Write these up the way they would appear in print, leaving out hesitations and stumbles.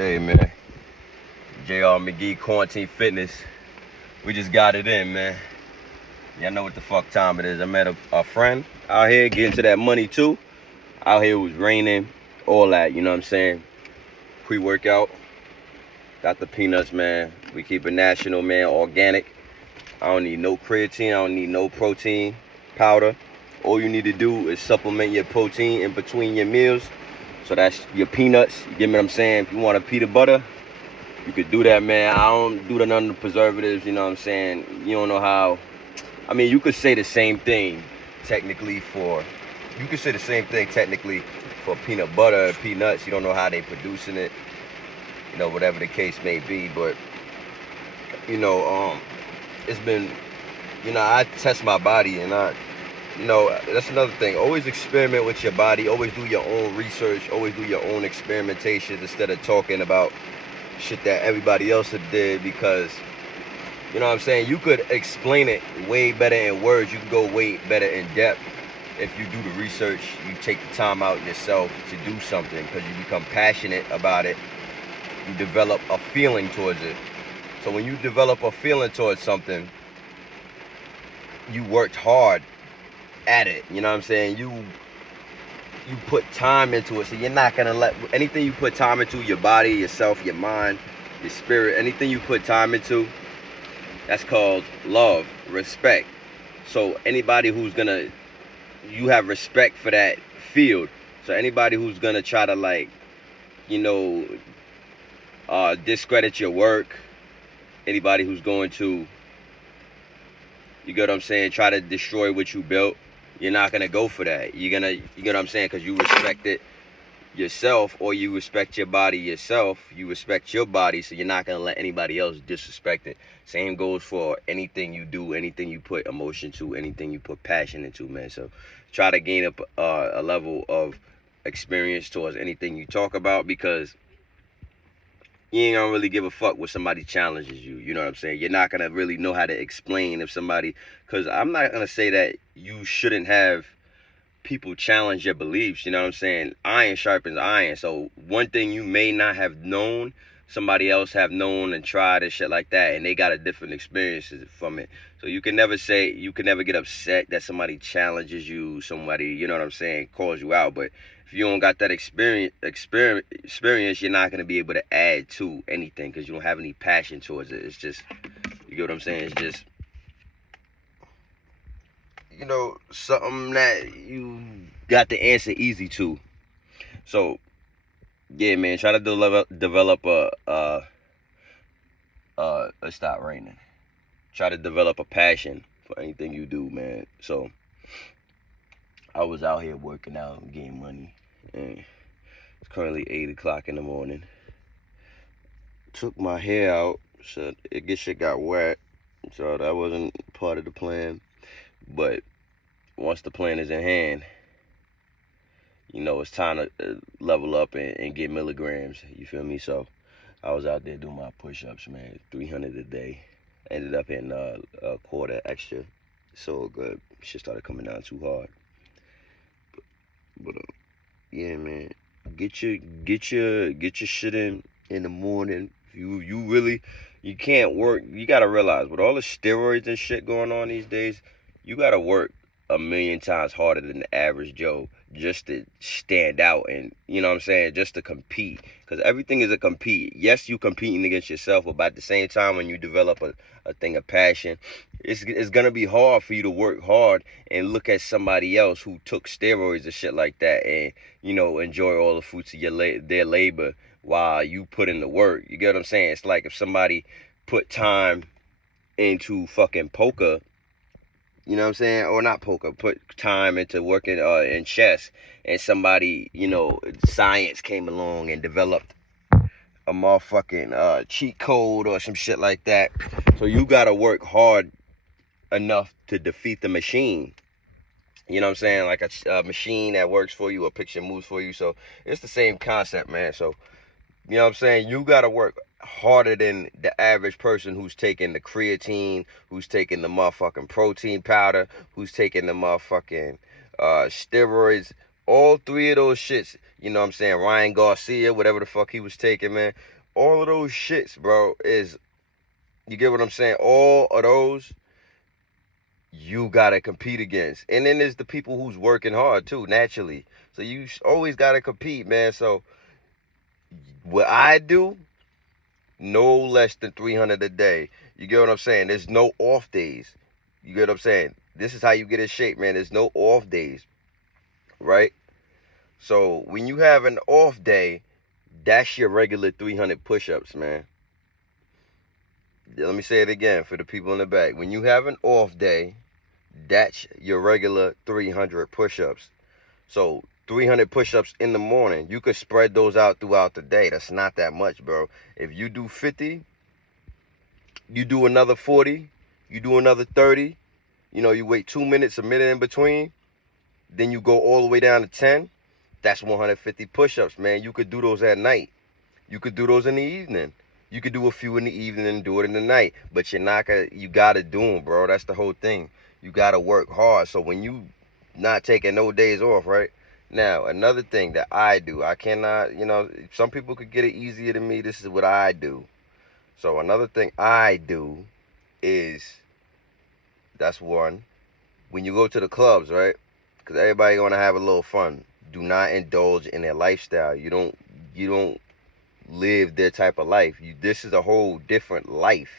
Hey man, JR McGee, Quarantine Fitness. We just got it in, man. Y'all know what the fuck time it is. I met a friend out here getting to that money too. Out here it was raining, all that, you know what I'm saying? Pre-workout. Got the peanuts, man. We keep it national, man, organic. I don't need no creatine, I don't need no protein powder. All you need to do is supplement your protein in between your meals. So that's your peanuts. You get me what I'm saying? If you want a peanut butter, you could do that, man. I don't do none of the preservatives, you know what I'm saying? You don't know how. I mean, you could say the same thing technically for peanut butter, peanuts. You don't know how they producing it, you know, whatever the case may be. But it's been, I test my body, and that's another thing. Always experiment with your body. Always do your own research. Always do your own experimentation instead of talking about shit that everybody else did, because, you know what I'm saying, you could explain it way better in words. You can go way better in depth if you do the research. You take the time out yourself to do something because you become passionate about it. You develop a feeling towards it. So when you develop a feeling towards something, you worked hard at it, you know what I'm saying? You put time into it, so you're not gonna let anything you put time into, your body, yourself, your mind, your spirit, anything you put time into, that's called love, respect. So anybody who's you have respect for that field. So anybody who's gonna try to discredit your work, anybody who's going to, you get what I'm saying, try to destroy what you built, you're not gonna go for that. You get what I'm saying? Because you respect it yourself, or you respect your body yourself. You respect your body, so you're not gonna let anybody else disrespect it. Same goes for anything you do, anything you put emotion to, anything you put passion into, man. So try to gain up a level of experience towards anything you talk about, because you ain't gonna really give a fuck when somebody challenges you. You know what I'm saying? You're not gonna really know how to explain if somebody, because I'm not gonna say that you shouldn't have people challenge your beliefs. You know what I'm saying? Iron sharpens iron. So one thing you may not have known, somebody else have known and tried and shit like that, and they got a different experience from it. So you can never get upset that somebody challenges you, somebody, you know what I'm saying, calls you out. But if you don't got that experience, you're not going to be able to add to anything because you don't have any passion towards it. It's just, you get what I'm saying? It's just, something that you got the answer easy to. So, yeah, man, try to develop let's stop raining. Try to develop a passion for anything you do, man. So, I was out here working out and getting money. And it's currently 8 o'clock in the morning. Took my hair out, so shit got wet. So that wasn't part of the plan. But once the plan is in hand, it's time to level up and get milligrams. You feel me? So I was out there doing my push-ups, man. 300 a day. Ended up in a quarter extra. So good. Shit started coming down too hard. But yeah, man. Get your shit in the morning. You can't work. You gotta realize, with all the steroids and shit going on these days, you gotta work a million times harder than the average Joe just to stand out, and you know what I'm saying, just to compete. Because everything is a compete. Yes, you competing against yourself, but at the same time, when you develop a thing of passion, it's gonna be hard for you to work hard and look at somebody else who took steroids and shit like that, and enjoy all the fruits of their labor while you put in the work. You get what I'm saying? It's like if somebody put time into fucking poker, you know what I'm saying? Or not poker, put time into working in chess, and somebody, science came along and developed a motherfucking cheat code or some shit like that. So you gotta work hard enough to defeat the machine. You know what I'm saying? Like a machine that works for you, a picture moves for you. So it's the same concept, man. So, you know what I'm saying? You gotta work harder than the average person who's taking the creatine, who's taking the motherfucking protein powder, who's taking the motherfucking steroids. All three of those shits, You know what I'm saying? Ryan Garcia, whatever the fuck he was taking, man. All of those shits, bro, is, you get what I'm saying? All of those, you gotta compete against. And then there's the people who's working hard too, naturally. So you always gotta compete, man. So what I do, no less than 300 a day. You get what I'm saying? There's no off days. You get what I'm saying? This is how you get in shape, man. There's no off days, right? So when you have an off day, that's your regular 300 push-ups, man. Let me say it again for the people in the back. When you have an off day, that's your regular 300 push-ups. So 300 push-ups in the morning, you could spread those out throughout the day. That's not that much, bro. If you do 50, you do another 40, you do another 30, you wait 2 minutes, a minute in between, then you go all the way down to 10. That's 150 push-ups, man. You could do those at night. You could do those in the evening. You could do a few in the evening and do it in the night. But you gotta do them, bro. That's the whole thing. You gotta work hard. So when you not taking no days off, right? Now, another thing that I do, I cannot, some people could get it easier than me. This is what I do. So another thing I do is, that's one, when you go to the clubs, right? Because everybody gonna have a little fun. Do not indulge in their lifestyle. You don't live their type of life. This is a whole different life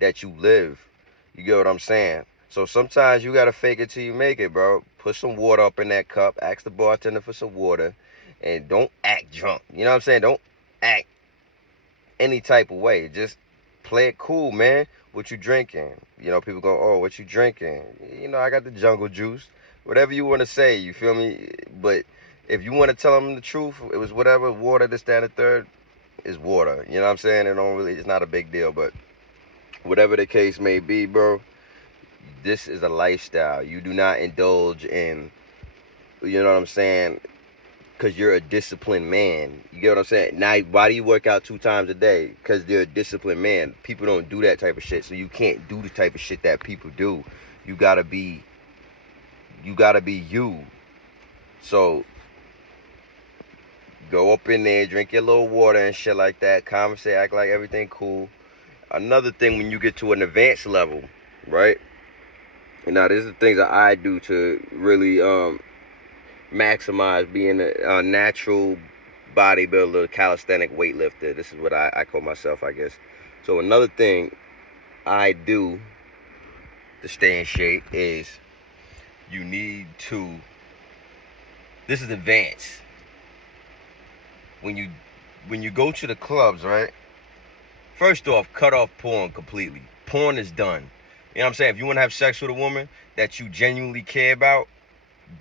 that you live. You get what I'm saying? So sometimes you gotta fake it till you make it, bro. Put some water up in that cup. Ask the bartender for some water, and don't act drunk. You know what I'm saying? Don't act any type of way. Just play it cool, man. What you drinking? People go, oh, what you drinking? I got the jungle juice. Whatever you want to say, you feel me? But if you want to tell them the truth, it was whatever, water, this, that, and the third, is water. You know what I'm saying? It's not a big deal, but whatever the case may be, bro, this is a lifestyle. You do not indulge in, you know what I'm saying, because you're a disciplined man. You get what I'm saying? Now, why do you work out 2 times a day? Because you're a disciplined man. People don't do that type of shit, so you can't do the type of shit that people do. You gotta be you. So go up in there, drink your little water and shit like that, conversate, act like everything cool. Another thing, when you get to an advanced level, right? Now, these are things that I do to really maximize being a natural bodybuilder, calisthenic weightlifter. This is what I call myself, I guess. So another thing I do to stay in shape is you need to, this is advanced. When you go to the clubs, right? First off, cut off porn completely. Porn is done. You know what I'm saying? If you want to have sex with a woman that you genuinely care about,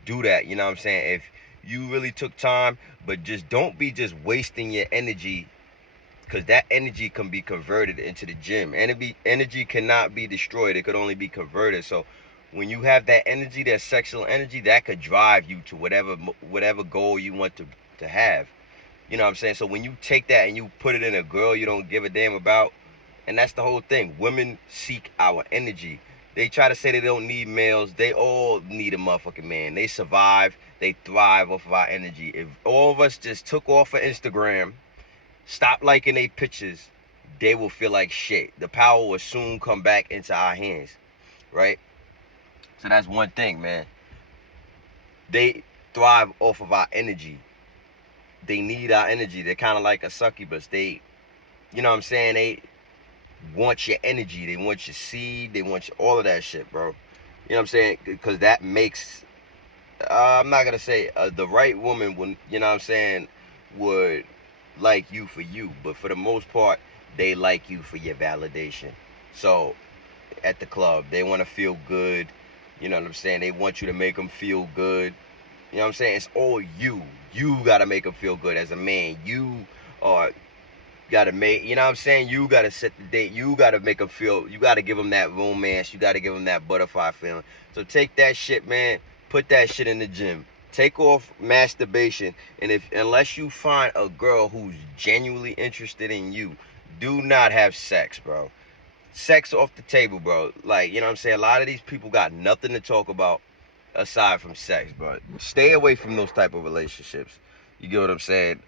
do that. You know what I'm saying? If you really took time, but just don't be just wasting your energy, because that energy can be converted into the gym. Energy cannot be destroyed. It could only be converted. So when you have that energy, that sexual energy, that could drive you to whatever goal you want to have. You know what I'm saying? So when you take that and you put it in a girl you don't give a damn about, and that's the whole thing. Women seek our energy. They try to say they don't need males. They all need a motherfucking man. They survive. They thrive off of our energy. If all of us just took off of Instagram, stop liking their pictures, they will feel like shit. The power will soon come back into our hands, right? So that's one thing, man. They thrive off of our energy. They need our energy. They're kind of like a succubus. They, you know what I'm saying? They want your energy. They want your seed. They want all of that shit, bro. You know what I'm saying? Because that makes, I'm not going to say the right woman would, you know what I'm saying, would like you for you. But for the most part, they like you for your validation. So at the club, they want to feel good. You know what I'm saying? They want you to make them feel good. You know what I'm saying? It's all you. You got to make them feel good as a man. You got to make, you know what I'm saying? You got to set the date. You got to make them feel, you got to give them that romance. You got to give them that butterfly feeling. So take that shit, man. Put that shit in the gym. Take off masturbation. And unless you find a girl who's genuinely interested in you, do not have sex, bro. Sex off the table, bro. Like, you know what I'm saying? A lot of these people got nothing to talk about aside from sex, bro. Stay away from those type of relationships. You get what I'm saying?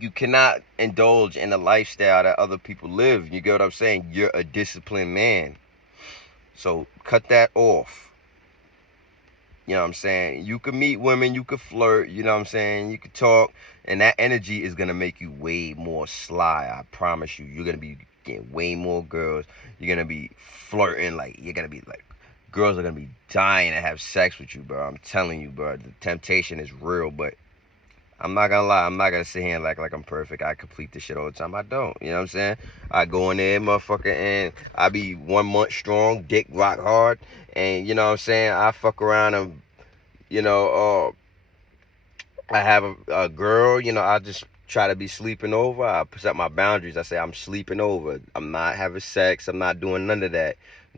You cannot indulge in the lifestyle that other people live. You get what I'm saying? You're a disciplined man. So cut that off. You know what I'm saying? You can meet women, you can flirt, you know what I'm saying? You can talk, and that energy is going to make you way more sly. I promise you. You're going to be getting way more girls. You're going to be flirting. Like, you're going to be like, girls are going to be dying to have sex with you, bro. I'm telling you, bro. The temptation is real, but I'm not gonna lie, I'm not gonna sit here and act like I'm perfect. I complete this shit all the time. I don't. You know what I'm saying? I go in there, motherfucker, and I be 1 month strong, dick rock hard, and you know what I'm saying? I fuck around and, you know, I have a girl, you know, I just try to be sleeping over. I set my boundaries. I say I'm sleeping over. I'm not having sex. I'm not doing none of that.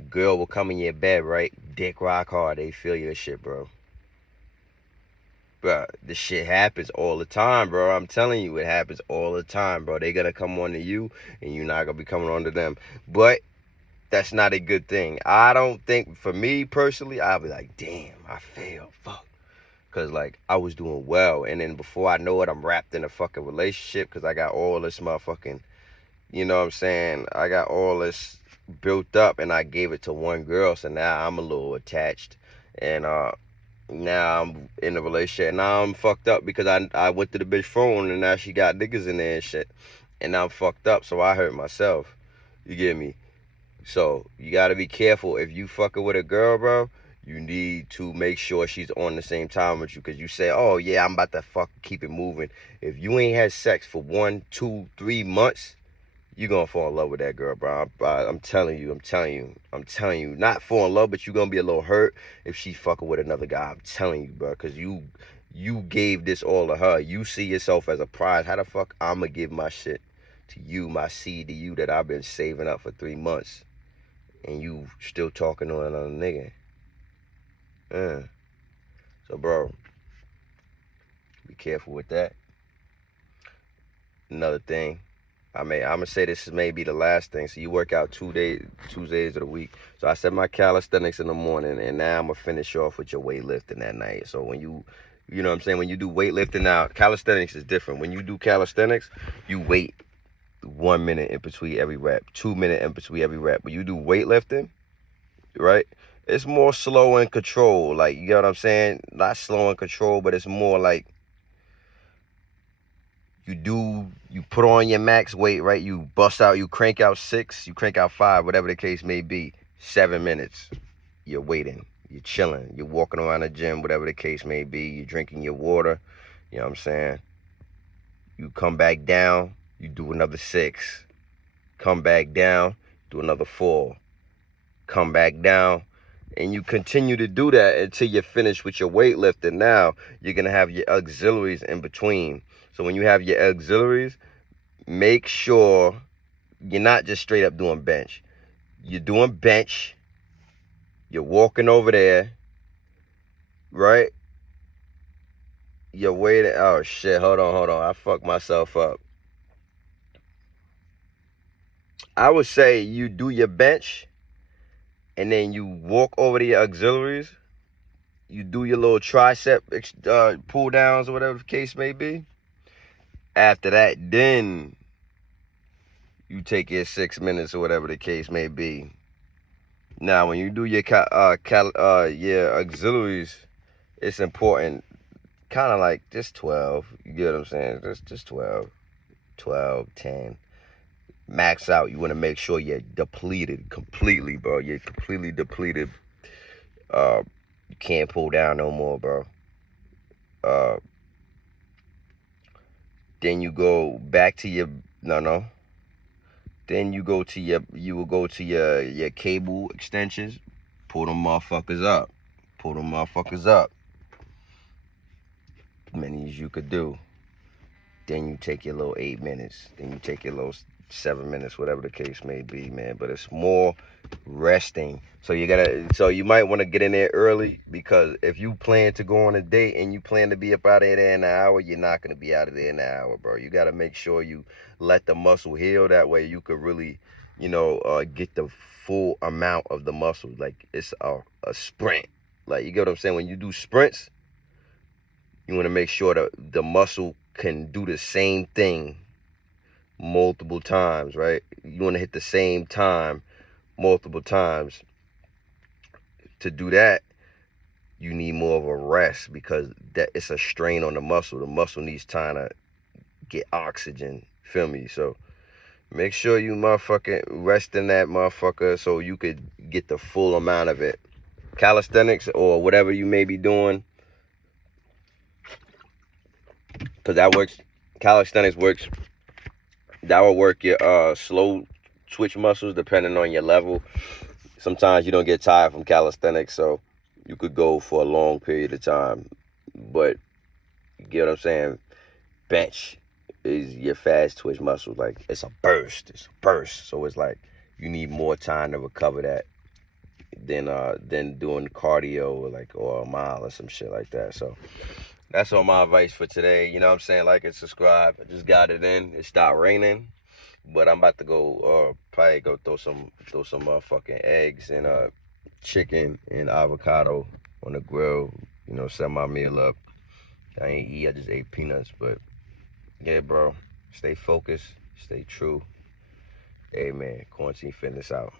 Girl will come in your bed, right? Dick rock hard. They feel your shit, bro. Bro, this shit happens all the time, bro. I'm telling you, it happens all the time, bro. They gonna come on to you, and you're not gonna be coming on to them. But that's not a good thing. I don't think, for me personally, I'll be like, damn, I failed, fuck. Because, like, I was doing well, and then before I know it, I'm wrapped in a fucking relationship because I got all this motherfucking, you know what I'm saying? I got all this built up, and I gave it to one girl, so now I'm a little attached. And, now I'm in a relationship. Now I'm fucked up because I went to the bitch phone and now she got niggas in there and shit. And now I'm fucked up, so I hurt myself. You get me? So you gotta be careful. If you fucking with a girl, bro, you need to make sure she's on the same time with you. Cause you say, oh yeah, I'm about to fuck keep it moving. If you ain't had sex for 1, 2, 3 months, you're gonna fall in love with that girl, bro. I'm telling you, I'm telling you. Not fall in love, but you're gonna be a little hurt if she fucking with another guy. I'm telling you, bro, because you gave this all to her. You see yourself as a prize. How the fuck I'ma give my shit to you, my seed to you that I've been saving up for 3 months, and you still talking to another nigga? So, bro, be careful with that. Another thing. I'm gonna say this may be the last thing. So you work out 2 days of the week. So I set my calisthenics in the morning, and now I'm gonna finish off with your weightlifting that night. So when you know what I'm saying, when you do weightlifting now, calisthenics is different. When you do calisthenics, you wait 1 minute in between every rep, 2 minutes in between every rep. When you do weightlifting, right? It's more slow and control. Like, you get what I'm saying? Not slow and control, but it's more like you put on your max weight, right? You bust out, you crank out 6, you crank out 5, whatever the case may be. 7 minutes, you're waiting, you're chilling, you're walking around the gym, whatever the case may be. You're drinking your water, you know what I'm saying? You come back down, you do another 6. Come back down, do another 4. Come back down, and you continue to do that until you're finished with your weightlifting. Now you're gonna have your auxiliaries in between. So when you have your auxiliaries, make sure you're not just straight up doing bench. You're doing bench, you're walking over there, right? You're waiting. Oh shit, hold on, I fucked myself up. I would say you do your bench, and then you walk over to your auxiliaries. You do your little tricep pull downs or whatever the case may be. After that, then you take your 6 minutes or whatever the case may be. Now, when you do your your auxiliaries, it's important, kind of like just 12. You get what I'm saying? Just 12, 12, 10. Max out. You want to make sure you're depleted completely, bro. You're completely depleted. You can't pull down no more, bro. Then you go back to your no. Then you will go to your cable extensions, pull them motherfuckers up. Pull them motherfuckers up. As many as you could do. Then you take your little 8 minutes. Then you take your little 7 minutes, whatever the case may be, man. But it's more resting. So you might want to get in there early, because if you plan to go on a date and you plan to be up out of there in an hour, you're not going to be out of there in an hour, bro. You got to make sure you let the muscle heal. That way you could really, get the full amount of the muscle. Like, it's a sprint. Like, you get what I'm saying? When you do sprints, You want to make sure that the muscle can do the same thing multiple times, right? You want to hit the same time multiple times. To do that, you need more of a rest, because that it's a strain on the muscle. The muscle needs time to get oxygen. Feel me? So make sure you motherfucking rest in that motherfucker so you could get the full amount of it. Calisthenics or whatever you may be doing, because that works. Calisthenics works. That will work your slow twitch muscles depending on your level. Sometimes you don't get tired from calisthenics, so you could go for a long period of time. But you get what I'm saying? Bench is your fast twitch muscle. Like, it's a burst. It's a burst. So it's like you need more time to recover that than doing cardio or a mile or some shit like that. So that's all my advice for today. You know what I'm saying? Like and subscribe. I just got it in. It stopped raining. But I'm about to go probably go throw some motherfucking eggs and chicken and avocado on the grill. You know, set my meal up. I ain't eat, I just ate peanuts. But yeah, bro. Stay focused, stay true. Hey man, Quarantine Fitness out.